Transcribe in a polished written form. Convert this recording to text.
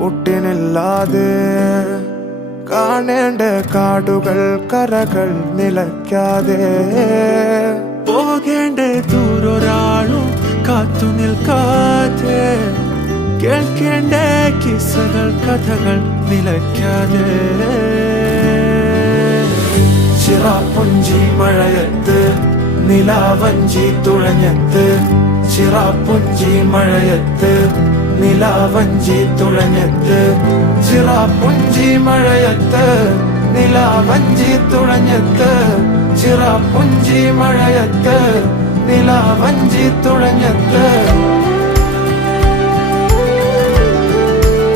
ഒട്ടിനില്ലാതെ കാണേണ്ട കാടുകൾ കരകൾ നിലയ്ക്കാതെ പോകേണ്ട ദൂരൊരാളും കാത്തു നിൽക്കാതെ കേൾക്കേണ്ട കിസ്സകൾ കഥകൾ നിലയ്ക്കാതെ ചിറാപ്പുഞ്ചി മഴയത്ത് നിലാവഞ്ചി തുഴഞ്ഞത്ത് ചിറാപ്പുഞ്ചി മഴയത്ത് നിലാവഞ്ചി തുഴഞ്ഞത്ത് ചിറാപ്പുഞ്ചി മഴയത്ത് നിലാവഞ്ചി തുഴഞ്ഞത്ത് ചിറാപ്പുഞ്ചി മഴയത്ത് നിലാവഞ്ചി തുഴഞ്ഞത്ത്